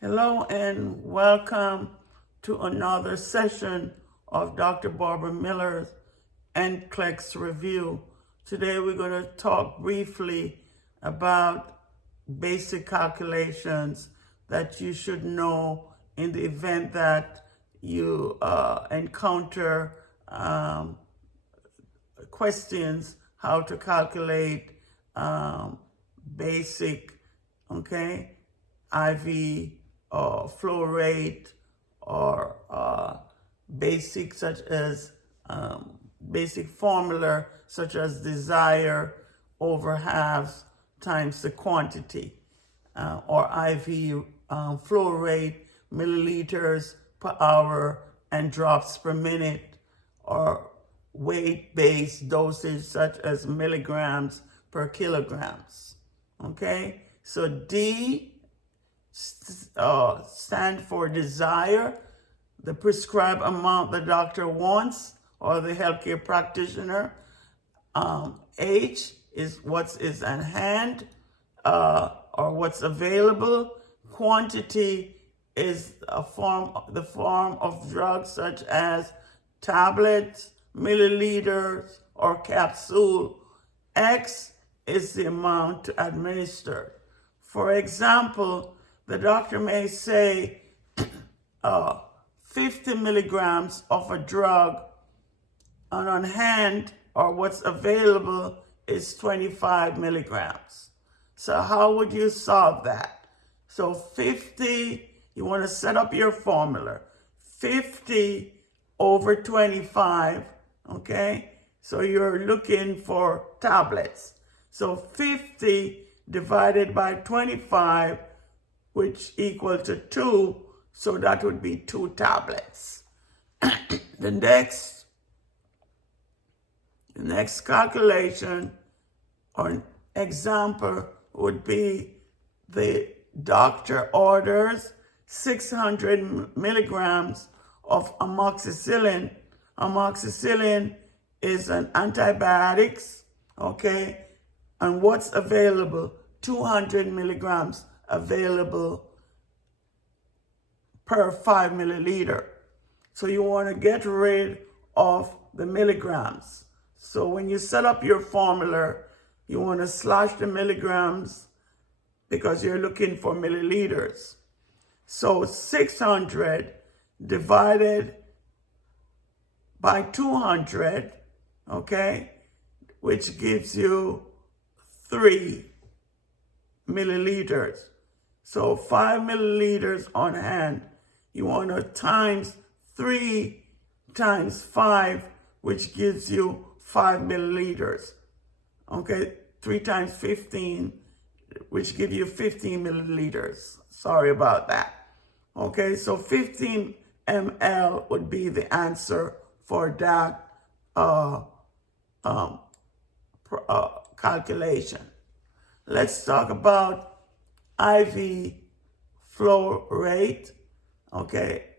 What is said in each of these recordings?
Hello and welcome to another session of Dr. Barbara Miller's NCLEX review. Today we're going to talk briefly about basic calculations that you should know in the event that you encounter questions how to calculate basic, IV flow rate or basic such as basic formula such as desire over halves times the quantity or IV flow rate milliliters per hour and drops per minute, or weight-based dosage such as milligrams per kilograms. Okay, so D stand for desire, the prescribed amount the doctor wants or the healthcare practitioner. H is what is at hand or what's available. Quantity is the form of drugs such as tablets, milliliters, or capsule. X is the amount to administer. For example, the doctor may say 50 milligrams of a drug, and on hand or what's available is 25 milligrams. So how would you solve that? So 50, you want to set up your formula. 50 over 25, okay? So you're looking for tablets. So 50 divided by 25, which equal to 2, so that would be 2 tablets. The next calculation or example would be the doctor orders 600 milligrams of amoxicillin. Amoxicillin is an antibiotics, okay? And what's available? 200 milligrams available per 5 milliliter. So you want to get rid of the milligrams. So when you set up your formula, you want to slash the milligrams because you're looking for milliliters. So 600 divided by 200, okay, which gives you 3 milliliters. So 5 milliliters on hand. You want to times 3 times 5, which gives you 5 milliliters. Okay, 3 times 15, which gives you 15 milliliters. Sorry about that. Okay, so 15 ml would be the answer for that calculation. Let's talk about IV flow rate. Okay,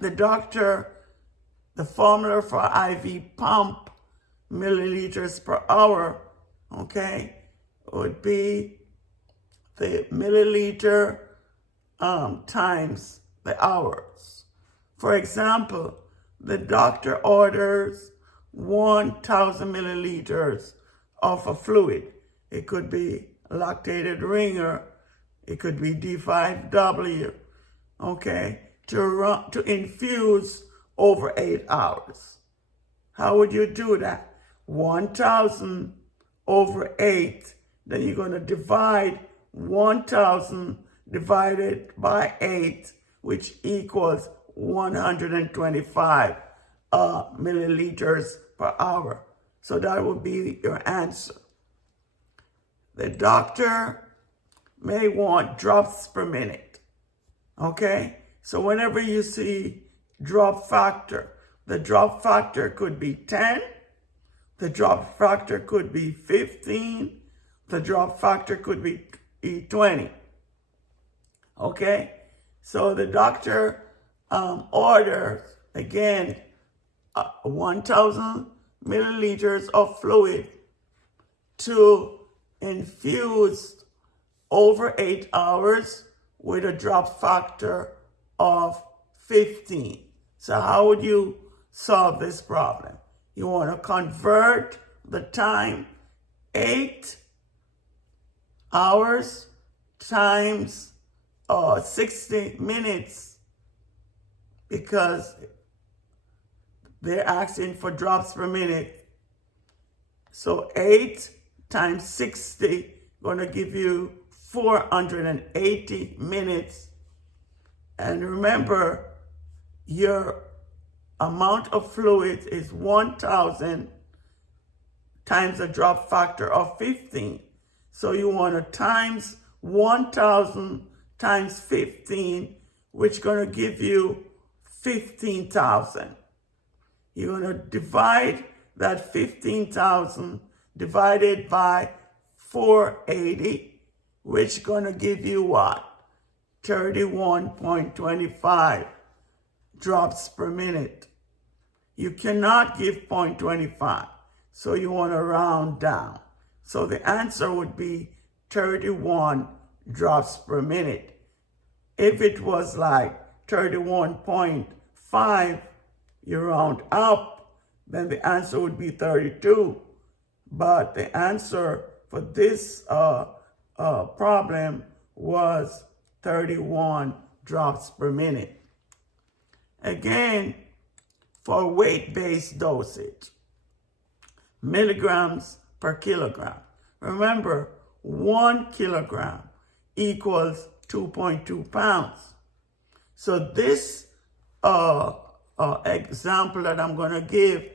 the formula for IV pump milliliters per hour, okay, would be the milliliter times the hours. For example, the doctor orders 1,000 milliliters of a fluid. It could be lactated ringer, it could be D5W, okay, to infuse over 8 hours. How would you do that? 1,000 over 8, then you're going to divide 1,000 divided by 8, which equals 125 milliliters per hour. So that would be your answer. The doctor may want drops per minute, okay? So whenever you see drop factor, the drop factor could be 10, the drop factor could be 15, the drop factor could be 20, okay? So the doctor orders, again, 1,000 milliliters of fluid to infuse over 8 hours with a drop factor of 15. So how would you solve this problem? You want to convert the time 8 hours times 60 minutes, because they're asking for drops per minute. So 8 times 60 going to give you 480 minutes. And remember, your amount of fluid is 1,000 times a drop factor of 15. So you want to times 1,000 times 15, which is going to give you 15,000. You're going to divide that 15,000 divided by 480, which is going to give you what? 31.25 drops per minute. You cannot give 0.25, so you want to round down. So the answer would be 31 drops per minute. If it was like 31.5, you round up, then the answer would be 32. But the answer for this problem was 31 drops per minute. Again, for weight-based dosage, milligrams per kilogram. Remember, 1 kilogram equals 2.2 pounds. So this example that I'm going to give,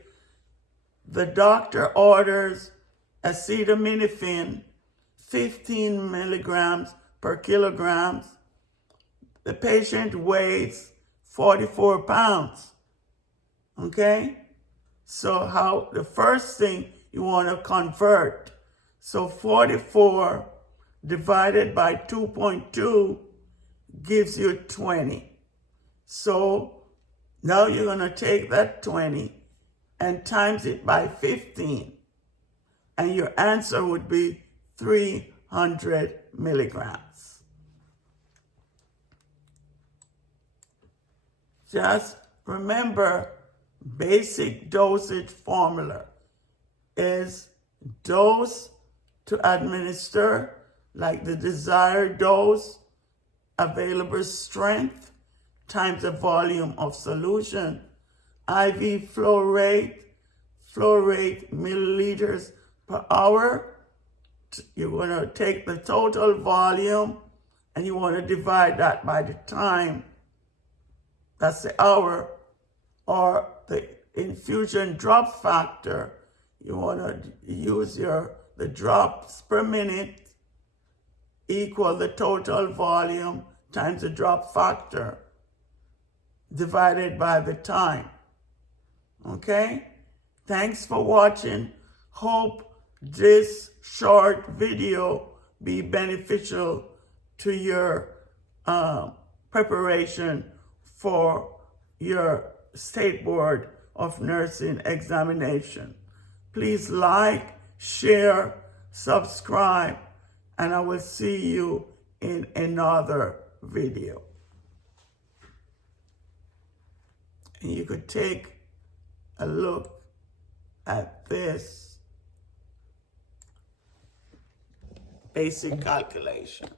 the doctor orders acetaminophen 15 milligrams per kilogram. The patient weighs 44 pounds. Okay? So how the first thing you want to convert. So 44 divided by 2.2 gives you 20. So now you're going to take that 20 and times it by 15. And your answer would be 300 milligrams. Just remember, basic dosage formula is dose to administer, like the desired dose, available strength, times the volume of solution, IV flow rate milliliters per hour. You're going to take the total volume and you want to divide that by the time, that's the hour, or the infusion drop factor. You want to use the drops per minute equal the total volume times the drop factor divided by the time. Okay? Thanks for watching. Hope this short video be beneficial to your preparation for your State Board of Nursing examination. Please like, share, subscribe, and I will see you in another video. And you could take a look at this basic calculation.